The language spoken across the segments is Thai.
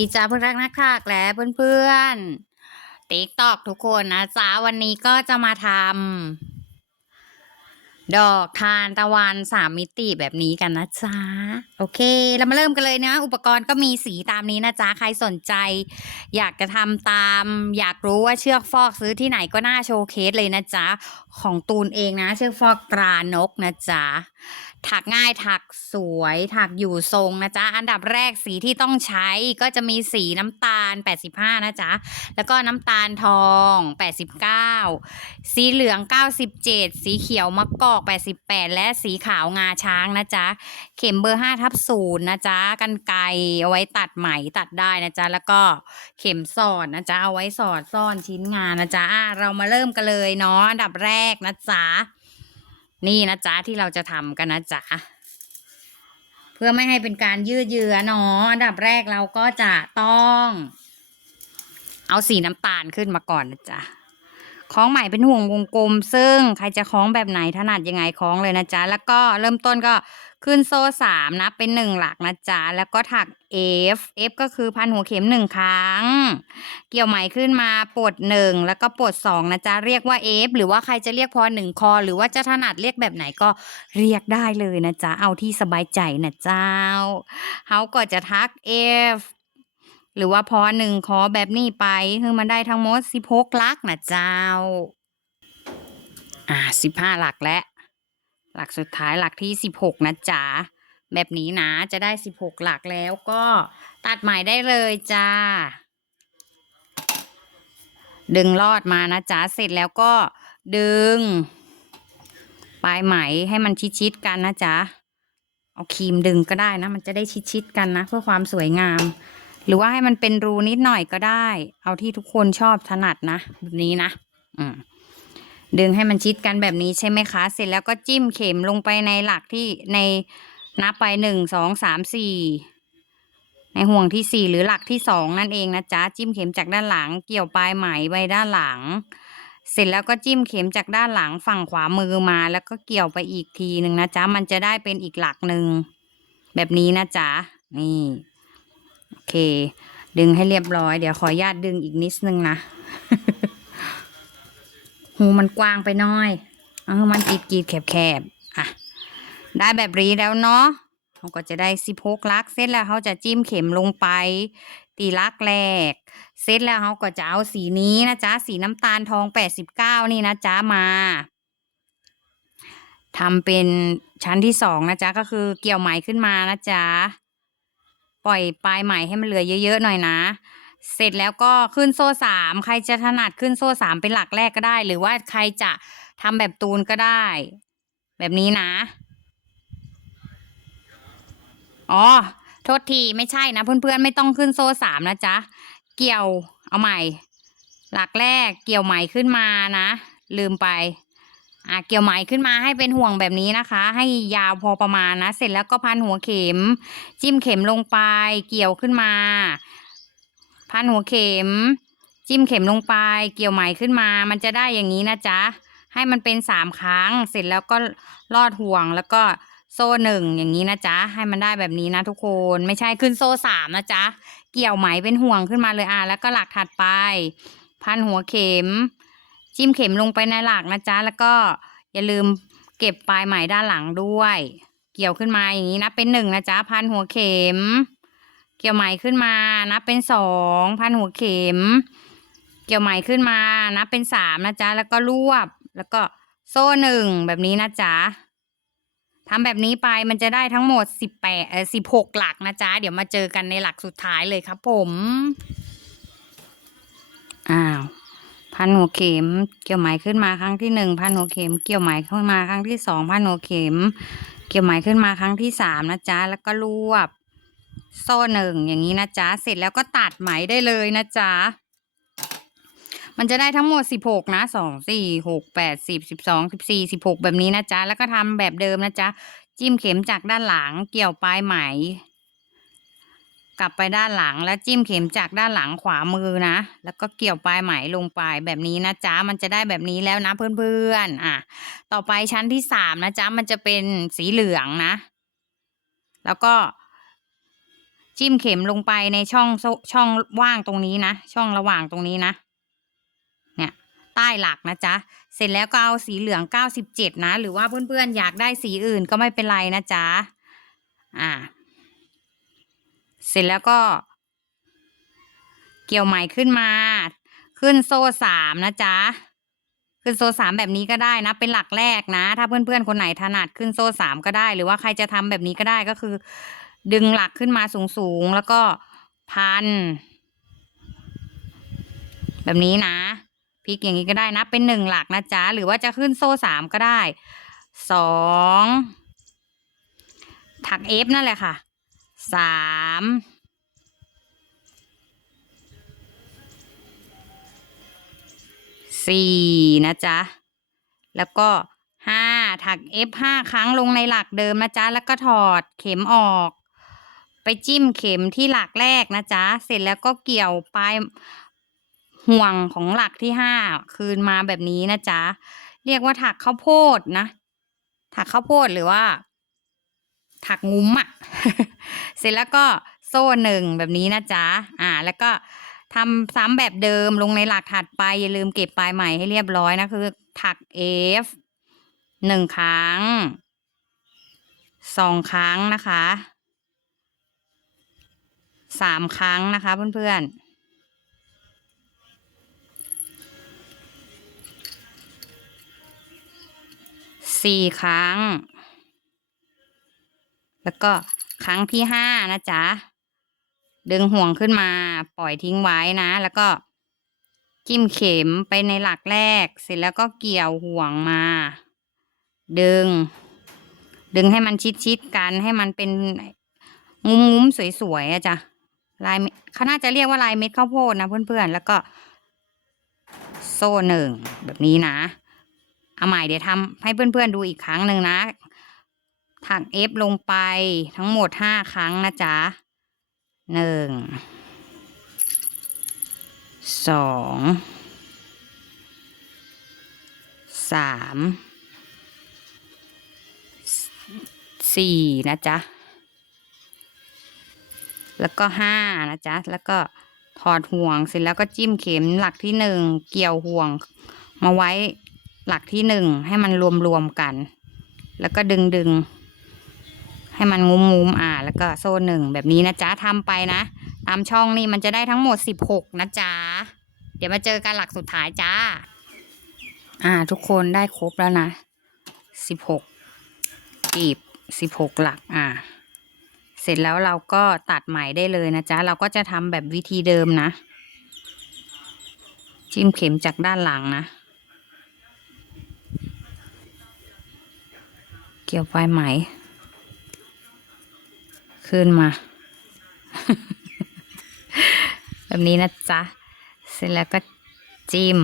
ดีจ้าเพื่อนรักนักขักและเพื่อนๆติ๊กตอกทุกคนนะจ๊ะวันนี้ก็จะมาทำดอกทานตะวันสามมิติแบบนี้กันนะจ๊ะโอเค เรามาเริ่มกันเลยนะ อุปกรณ์ก็มีสีตามนี้นะจ๊ะใครสนใจ อยากจะทำตาม อยากรู้ว่าเชือกฟอกซื้อที่ไหนก็น่าโชว์เคสเลยนะจ๊ะของตูนเองนะ เชือกฟอกตรานกนะจ๊ะ ถักง่ายถักสวยถักอยู่ทรงนะจ๊ะ อันดับแรกสีที่ต้องใช้ก็จะมีสีน้ำตาล 85 นะจ๊ะ แล้วก็น้ำตาลทอง 89 สีเหลือง 97 สีเขียวมะกอก 88 และสีขาวงาช้างนะจ๊ะ เข็มเบอร์5ทับศูนย์นะจ๊ะ กันไกเอาไว้ตัดไหมตัดได้นะจ๊ะ แล้วก็เข็มสอดนะจ๊ะ เอาไว้สอดซ่อนชิ้นงานนะจ๊ะ เรามาเริ่มกันเลยเนาะ อันดับแรกนะจ๊ะ นี่นะจ๊ะที่เราจะทำกันนะจ๊ะเพื่อไม่ให้เป็นการยืดเยื้อเนาะอันดับแรกเราก็จะต้อง เอาสีน้ำตาลขึ้นมาก่อนนะจ๊ะ คล้องไหม่เป็นห่วงวงกลม ซึ่งใครจะคล้องแบบไหนถนัดยังไงคล้องเลยนะจ๊ะ แล้วก็เริ่มต้นก็ขึ้นโซ่สามนะเป็นหนึ่งหลักนะจ๊ะ แล้วก็ถัก F F ก็คือพันหัวเข็มหนึ่งครั้ง เกี่ยวไหมขึ้นมาปลดหนึ่งแล้วก็ปลดสองนะจ๊ะ เรียกว่า F หรือว่าใครจะเรียกพอหนึ่งคอ หรือว่าจะถนัดเรียกแบบไหนก็เรียกได้เลยนะจ๊ะ เอาที่สบายใจนะเจ้าเขาก็จะทัก F หรือว่าพอหนึ่งคอแบบนี้ไปคือมันได้ทั้งหมดสิบหกลักนะเจ้า อ่าสิบห้าหลักและหลักสุดท้ายหลักที่สิบหกนะจ๊ะแบบนี้นะจะได้สิบหกหลักแล้วก็ตัดใหม่ได้เลยจ้า ดึงลอดมานะจ๊ะเสร็จแล้วก็ดึง ปลายไหมให้มันชิดๆกันนะจ๊ะเอาครีมดึงก็ได้นะ มันจะได้ชิดๆกันนะ เพื่อความสวยงาม หรือว่าให้มันเป็นรูนิดหน่อยก็ได้ เอาที่ทุกคนชอบถนัดนะแบบนี้นะอืมดึงให้มันชิดกันแบบนี้ใช่ไหมคะ เสร็จแล้วก็จิ้มเข็มลงไปในหลักที่ในนับไปหนึ่งสองสามสี่ในห่วงที่สี่หรือหลักที่สองนั่นเองนะจ๊ะจิ้มเข็มจากด้านหลัง เกี่ยวปลายไหมไว้ด้านหลัง เสร็จแล้วก็จิ้มเข็มจากด้านหลังฝั่งขวามือมา แล้วก็เกี่ยวไปอีกทีหนึ่งนะจ๊ะมันจะได้เป็นอีกหลักหนึ่งแบบนี้นะจ๊ะนี่ เค ดึงให้เรียบร้อย เดี๋ยวขออนุญาตดึงอีกนิดนึงนะ หูมันกว้างไปน้อย เออมันกรีดกรีดแคบแคบอะ ได้แบบนี้แล้วเนาะเขาก็จะได้สิบหกลักเสร็จแล้วเขาจะจิ้มเข็มลงไป ตีลักแรก เสร็จแล้วเขาก็จะเอาสีนี้นะจ๊ะ สีน้ำตาลทองแปดสิบเก้านี่นะจ๊ะมาทำเป็นชั้นที่สองนะจ๊ะ ก็คือเกี่ยวไหมขึ้นมานะจ๊ะ ปล่อยปลายไหม่ให้มันเหลือเยอะๆหน่อยนะ เสร็จแล้วก็ขึ้นโซ่สามใครจะถนัดขึ้นโซ่สามเป็นหลักแรกก็ได้ หรือว่าใครจะทำแบบตูนก็ได้ แบบนี้นะ อ๋อ โทษทีไม่ใช่นะ เพื่อนๆไม่ต้องขึ้นโซ่สามนะจ๊ะ เกี่ยวเอาใหม่ หลักแรกเกี่ยวไหม่ขึ้นมานะ ลืมไป อะเกี่ยวไหมขึ้นมาให้เป็นห่วงแบบนี้นะคะ ให้ยาวพอประมาณนะ เสร็จแล้วก็พันหัวเข็ม จิ้มเข็มลงไป เกี่ยวขึ้นมา พันหัวเข็ม จิ้มเข็มลงไป เกี่ยวไหมขึ้นมา มันจะได้อย่างนี้นะจ๊ะให้มันเป็นสามครั้ง เสร็จแล้วก็ลอดห่วงแล้วก็โซ่หนึ่งอย่างนี้นะจ๊ะ ให้มันได้แบบนี้นะทุกคนไม่ใช่ขึ้นโซ่สามนะจ๊ะ เกี่ยวไหมเป็นห่วงขึ้นมาเลยอะแล้วก็หลักถัดไป พันหัวเข็ม จิ้มเข็มลงไปในหลักนะจ๊ะ แล้วก็อย่าลืมเก็บปลายไหมด้านหลังด้วย เกี่ยวขึ้นมาอย่างนี้นะเป็นหนึ่งนะจ๊ะพันหัวเข็ม เกี่ยวไหมขึ้นมานับเป็นสองพันหัวเข็ม เกี่ยวไหมขึ้นมานับเป็นสามนะจ๊ะแล้วก็รวบ แล้วก็โซ่หนึ่งแบบนี้นะจ๊ะทำแบบนี้ไปมันจะได้ทั้งหมดสิบแปดเออสิบหกหลักนะจ๊ะ เดี๋ยวมาเจอกันในหลักสุดท้ายเลยครับผม อ้าว พันหัวเข็มเกี่ยวไหมขึ้นมาครั้งที่หนึ่งพันหัวเข็มเกี่ยวไหมขึ้นมาครั้งที่สองพันหัวเข็ม เกี่ยวไหมขึ้นมาครั้งที่สามนะจ๊ะแล้วก็รวบ โซ่หนึ่งอย่างนี้นะจ๊ะเสร็จแล้วก็ตัดไหมได้เลยนะจ๊ะมันจะได้ทั้งหมดสิบหกนะสองสี่หกแปดสิบสิบสองสิบสี่สิบหกแบบนี้นะจ๊ะแล้วก็ทำแบบเดิมนะจ๊ะจิ้มเข็มจากด้านหลังเกี่ยวปลายไหม กลับไปด้านหลังแล้วจิ้มเข็มจากด้านหลังขวามือนะ แล้วก็เกี่ยวปลายไหมลงไปแบบนี้นะจ๊ะมันจะได้แบบนี้แล้วนะเพื่อนๆอะ ต่อไปชั้นที่สามนะจ๊ะมันจะเป็นสีเหลืองนะ แล้วก็จิ้มเข็มลงไปในช่องช่องว่างตรงนี้นะ ช่องระหว่างตรงนี้นะ เนี่ย ใต้หลักนะจ๊ะ เสร็จแล้วก็เอาสีเหลืองเก้าสิบเจ็ดนะ หรือว่าเพื่อนๆอยากได้สีอื่นก็ไม่เป็นไรนะจ๊ะ อ่า เสร็จแล้วก็ เกี่ยวไหมขึ้นมา ขึ้นโซ่สามนะจ๊ะ ขึ้นโซ่สามแบบนี้ก็ได้นะ เป็นหลักแรกนะ ถ้าเพื่อนๆคนไหนถนัดขึ้นโซ่สามก็ได้ หรือว่าใครจะทำแบบนี้ก็ได้ก็คือ ดึงหลักขึ้นมาสูงๆ แล้วก็พัน แบบนี้นะพลิกอย่างนี้ก็ได้นะ เป็นหนึ่งหลักนะจ๊ะ หรือว่าจะขึ้นโซ่สามก็ได้สองถักเอฟนั่นแหละค่ะ สามสี่นะจ๊ะ แล้วก็ห้าถัก F ห้าครั้งลงในหลักเดิมนะจ๊ะ แล้วก็ถอดเข็มออก ไปจิ้มเข็มที่หลักแรกนะจ๊ะ เสร็จแล้วก็เกี่ยวปลายห่วงของหลักที่ห้าคืนมาแบบนี้นะจ๊ะ เรียกว่าถักข้าวโพดนะ ถักข้าวโพดหรือว่า ถักงุ้มอะ่ะ เสร็จแล้วก็โซ่หนึ่งแบบนี้นะจ๊ะ อ่า แล้วก็ทำซ้ำแบบเดิมลงในหลักถัดไป อย่าลืมเก็บปลายใหม่ให้เรียบร้อยนะ คือ ถัก F หนึ่งครั้งสองครั้งนะคะสามครั้งนะคะเพื่อนๆสี่ครั้ง แล้วก็ครั้งที่ห้านะจ๊ะ ดึงห่วงขึ้นมาปล่อยทิ้งไว้นะ แล้วก็จิ้มเข็มไปในหลักแรก เสร็จแล้วก็เกี่ยวห่วงมา ดึง ดึงให้มันชิดๆกันให้มันเป็นงุ้มๆสวยๆอะจ้ะลายเม็ดเขาน่าจะเรียกว่าลายเม็ดข้าวโพดนะเพื่อนๆ แล้วก็ โซ่หนึ่งแบบนี้นะ เอาใหม่เดี๋ยวทำให้เพื่อนๆดูอีกครั้งหนึ่งนะ ถักเอฟลงไปทั้งหมดห้าครั้งนะจ๊ะหนึ่งสองสามสี่นะจ๊ะ แล้วก็ห้านะจ๊ะ แล้วก็ถอดห่วงเสร็จแล้วก็จิ้มเข็มหลักที่หนึ่งเกี่ยวห่วง มาไว้หลักที่หนึ่งให้มันรวมๆกัน แล้วก็ดึงดึงๆ ให้มันงุ้มงุมๆอ่า แล้วก็โซ่หนึ่งแบบนี้นะจ๊ะทำไปนะ ตามช่องนี่มันจะได้ทั้งหมดสิบหกนะจ๊ะ เดี๋ยวมาเจอกันหลักสุดท้ายจ้า อ่า ทุกคนได้ครบแล้วนะสิบหกกีบสิบหกหลักอ่า เสร็จแล้วเราก็ตัดไหมได้เลยนะจ๊ะ เราก็จะทำแบบวิธีเดิมนะ จิ้มเข็มจากด้านหลังนะเกี่ยวปลายไหม ขึ้นมา แบบนี้นะจ๊ะ เสร็จแล้วก็จิ้ม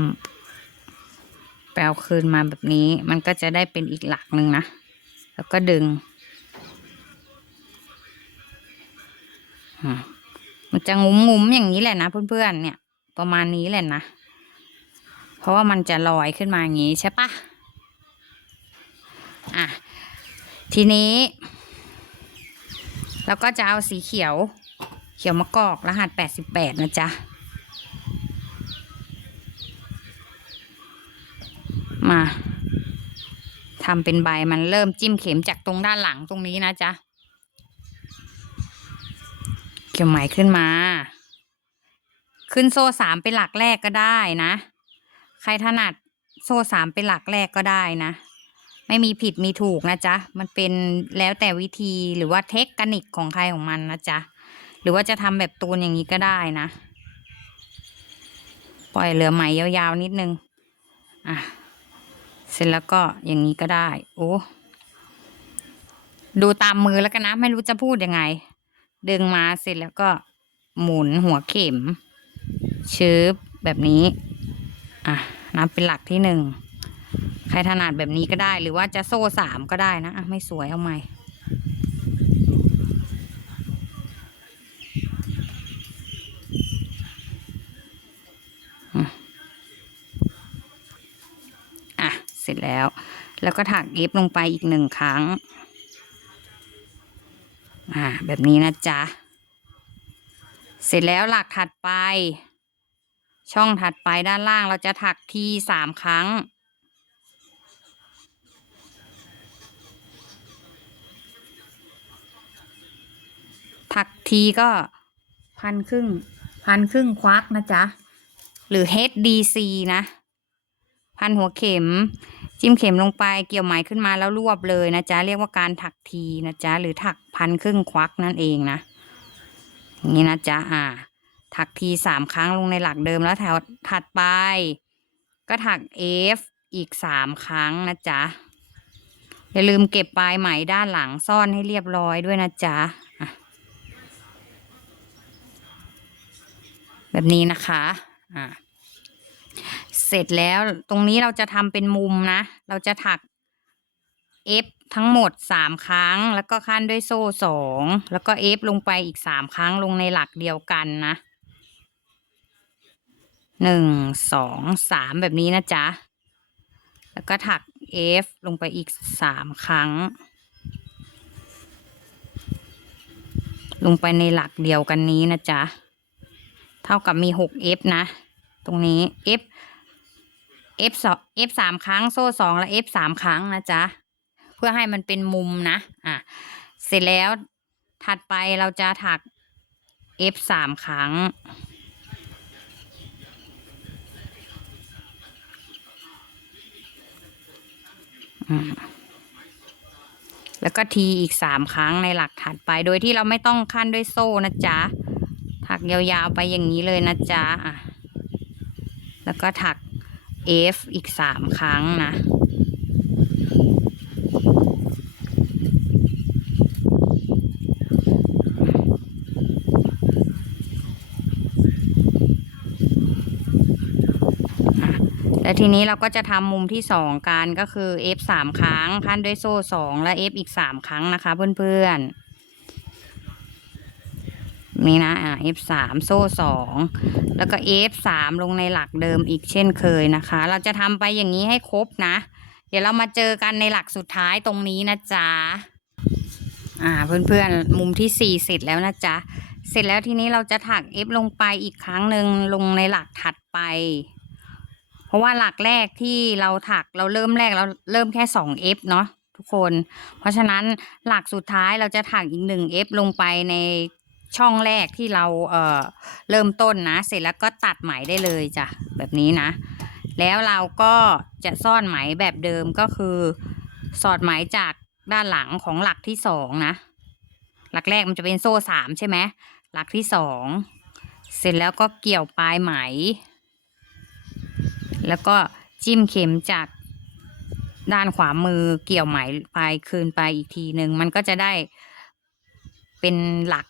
แปลคืนมาแบบนี้ มันก็จะได้เป็นอีกหลักหนึ่งนะ แล้วก็ดึง มันจะงุ้มงุ้มๆอย่างนี้แหละนะเพื่อนๆเนี่ย ประมาณนี้แหละนะ เพราะว่ามันจะลอยขึ้นมาอย่างนี้ใช่ปะอะ ทีนี้ เราก็จะเอาสีเขียว เขียวมะกอก รหัสแปดสิบแปดนะจ๊ะ มาทำเป็นใบมันเริ่มจิ้มเข็มจากตรงด้านหลังตรงนี้นะจ๊ะเกี่ยวไหมขึ้นมา ขึ้นโซ่สามเป็นหลักแรกก็ได้นะ ใครถนัดโซ่สามเป็นหลักแรกก็ได้นะ ไม่มีผิดมีถูกนะจ๊ะ มันเป็นแล้วแต่วิธีหรือว่าเทคนิคของใครของมันนะจ๊ะ หรือว่าจะทำแบบตูนอย่างนี้ก็ได้นะ ปล่อยเหลือไหมยาวๆนิดนึง อะ เสร็จแล้วก็อย่างนี้ก็ได้ โอ้ ดูตามมือแล้วกันนะ ไม่รู้จะพูดยังไง ดึงมาเสร็จแล้วก็หมุนหัวเข็มชืบแบบนี้ อะนับเป็นหลักที่หนึ่ง ใครถนัดแบบนี้ก็ได้ หรือว่าจะโซ่สามก็ได้นะไม่สวยเอาใหม่ อะ เสร็จแล้ว แล้วก็ถักเอฟลงไปอีกหนึ่งครั้ง อ่า แบบนี้นะจ๊ะ เสร็จแล้วหลักถัดไป ช่องถัดไปด้านล่างเราจะถักทีสามครั้ง ถักทีก็พันครึ่ง พันครึ่งควักนะจ๊ะ หรือ HDC นะ พันหัวเข็ม จิ้มเข็มลงไปเกี่ยวไหมขึ้นมาแล้วรวบเลยนะจ๊ะ เรียกว่าการถักทีนะจ๊ะ หรือถักพันครึ่งควักนั่นเองนะอย่างนี้นะจ๊ะ อ่า ถักทีสามครั้งลงในหลักเดิมแล้วแถวถัดไป ก็ถัก F อีกสามครั้งนะจ๊ะ อย่าลืมเก็บปลายไหมด้านหลังซ่อนให้เรียบร้อยด้วยนะจ๊ะ แบบนี้นะคะอ่าเสร็จแล้วตรงนี้เราจะทำเป็นมุมนะ เราจะถัก F ทั้งหมดสามครั้ง แล้วก็ขั้นด้วยโซ่สองแล้วก็ F ลงไปอีกสามครั้งลงในหลักเดียวกันนะหนึ่งสองสามแบบนี้นะจ๊ะ แล้วก็ถัก F ลงไปอีกสามครั้ง ลงไปในหลักเดียวกันนี้นะจ๊ะ เท่ากับมีหก F นะ ตรงนี้ F F สอง F สามครั้งโซ่สองและ F สามครั้งนะจ๊ะ เพื่อให้มันเป็นมุมนะ อะ เสร็จแล้วถัดไปเราจะถัก F สามครั้งอืมแล้วก็ทีอีกสามครั้งในหลักถัดไป โดยที่เราไม่ต้องขั้นด้วยโซ่นะจ๊ะ ถักยาวๆไปอย่างนี้เลยนะจ๊ะแล้วก็ถัก F อีกสามครั้งนะแล้วทีนี้เราก็จะทำมุมที่สองกันก็คือ F สามครั้ง พันด้วยโซ่สองและ F อีกสามครั้งนะคะเพื่อนๆ นี่นะอ่า F สามโซ่สองแล้วก็ F สามลงในหลักเดิมอีกเช่นเคยนะคะ เราจะทำไปอย่างนี้ให้ครบนะ เดี๋ยวเรามาเจอกันในหลักสุดท้ายตรงนี้นะจ๊ะอ่า เพื่อนๆ มุมที่สี่เสร็จแล้วนะจ๊ะ เสร็จแล้วทีนี้เราจะถัก F ลงไปอีกครั้งหนึ่งลงในหลักถัดไป เพราะว่าหลักแรกที่เราถักเราเริ่มแรกเราเริ่มแค่สอง F เนาะทุกคน เพราะฉะนั้นหลักสุดท้ายเราจะถักอีกหนึ่ง F ลงไปใน ช่องแรกที่เราเอ่อเริ่มต้นนะ เสร็จแล้วก็ตัดไหมได้เลยจ้ะแบบนี้นะ แล้วเราก็จะซ่อนไหมแบบเดิมก็คือ สอดไหมจากด้านหลังของหลักที่สองนะ หลักแรกมันจะเป็นโซ่สามใช่ไหมหลักที่สองเสร็จแล้วก็เกี่ยวปลายไหม แล้วก็จิ้มเข็มจากด้านขวามือเกี่ยวไหมปลายคืนไปอีกทีหนึ่งมันก็จะได้เป็นหลัก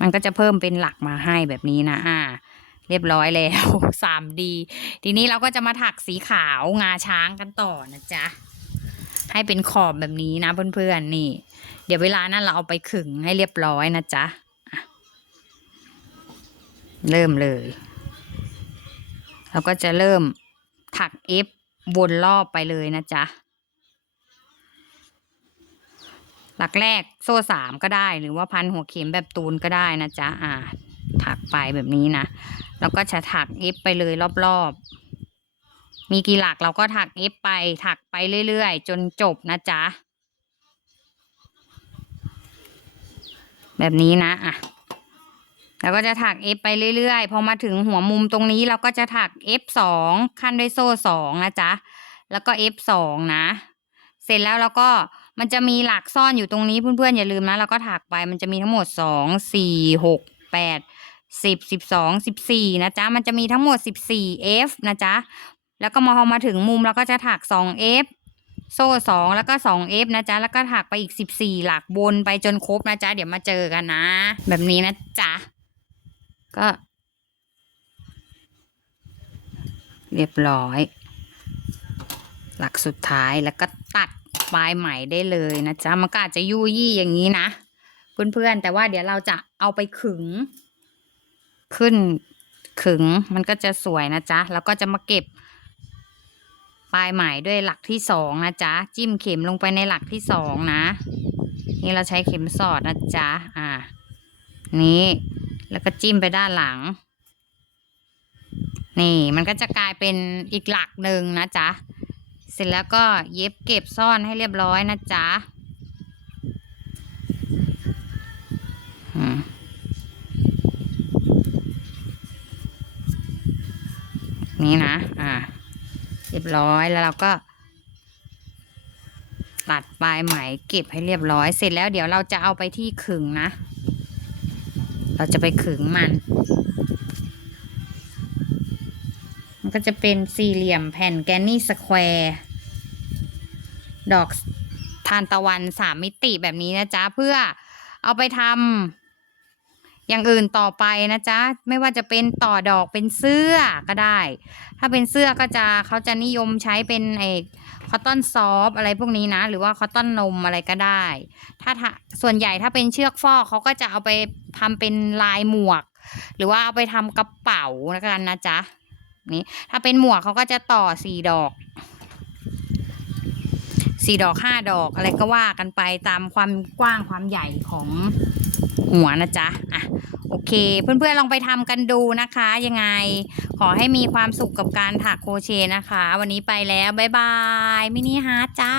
มันก็จะเพิ่มเป็นหลักมาให้แบบนี้นะอ่า เรียบร้อยแล้วสามดีทีนี้เราก็จะมาถักสีขาวงาช้างกันต่อนะจ๊ะให้เป็นขอบแบบนี้นะเพื่อนๆนี่ เดี๋ยวเวลานั้นเราเอาไปขึงให้เรียบร้อยนะจ๊ะเริ่มเลยเราก็จะเริ่มถัก F วนรอบไปเลยนะจ๊ะ หลักแรกโซ่สามก็ได้ หรือว่าพันหัวเข็มแบบตูนก็ได้นะจ๊ะอ่า ถักไปแบบนี้นะแล้วก็จะถัก F ไปเลยรอบๆ มีกี่หลักเราก็ถัก F ไป ถักไปเรื่อยๆ จนจบนะจ๊ะแบบนี้นะอะแล้วก็จะถัก F ไปเรื่อยๆ พอมาถึงหัวมุมตรงนี้เราก็จะถัก F สองขั้นด้วยโซ่สองนะจ๊ะ แล้วก็ F สองนะ เสร็จแล้วเราก็ มันจะมีหลักซ่อนอยู่ตรงนี้เพื่อนๆอย่าลืมนะเราก็ถักไปมันจะมีทั้งหมดสองสี่หกแปดสิบสิบสองสิบสี่นะจ๊ะมันจะมีทั้งหมดสิบสี่ F นะจ๊ะแล้วก็มาพอมาถึงมุมเราก็จะถักสอง F โซ่สองแล้วก็สอง F นะจ๊ะ แล้วก็ถักไปอีกสิบสี่หลักวนไปจนครบนะจ๊ะ เดี๋ยวมาเจอกันนะ แบบนี้นะจ๊ะ ก็ เรียบร้อย หลักสุดท้ายแล้วก็ตัด ปลายไหมได้เลยนะจ๊ะมันก็อาจจะยุ่ยยี่อย่างนี้นะเพื่อนๆแต่ว่าเดี๋ยวเราจะเอาไปขึง ขึ้นขึงมันก็จะสวยนะจ๊ะแล้วก็จะมาเก็บปลายไหมด้วยหลักที่สองนะจ๊ะจิ้มเข็มลงไปในหลักที่สองนะ นี่เราใช้เข็มสอดนะจ๊ะอ่า นี้แล้วก็จิ้มไปด้านหลัง นี่มันก็จะกลายเป็นอีกหลักหนึ่งนะจ๊ะ ร็จแล้วก็เย็บเก็บซ่อนให้เรียบร้อยนะจ๊ะนี่นะ อ่า เรียบร้อยแล้วเราก็ ตัดปลายไหมเก็บให้เรียบร้อย เสร็จแล้วเดี๋ยวเราจะเอาไปที่ขึงนะ เราจะไปขึงมัน มันก็จะเป็นสี่เหลี่ยมแผ่นแกนนี่สแควร์ ดอกทานตะวันสามมิติแบบนี้นะจ๊ะเพื่อเอาไปทำอย่างอื่นต่อไปนะจ๊ะไม่ว่าจะเป็นต่อดอกเป็นเสื้อก็ได้ ถ้าเป็นเสื้อก็จะเขาจะนิยมใช้เป็นไอ้คอตตอนซอฟอะไรพวกนี้นะ หรือว่าคอตตอนนมอะไรก็ได้ ถ้าส่วนใหญ่ถ้าเป็นเชือกฟอกเขาก็จะเอาไปทำเป็นลายหมวก หรือว่าเอาไปทำกระเป๋าแล้วกันนะจ๊ะนี่ถ้าเป็นหมวกเขาก็จะต่อสี่ดอก สี่ดอกห้าดอกอะไรก็ว่ากันไปตามความกว้างความใหญ่ของหัวนะจ๊ะอะโอเค เพื่อนๆลองไปทำกันดูนะคะ ยังไงขอให้มีความสุขกับการถักโครเชนะคะ วันนี้ไปแล้ว บ๊ายบาย มินิฮาร์จ้า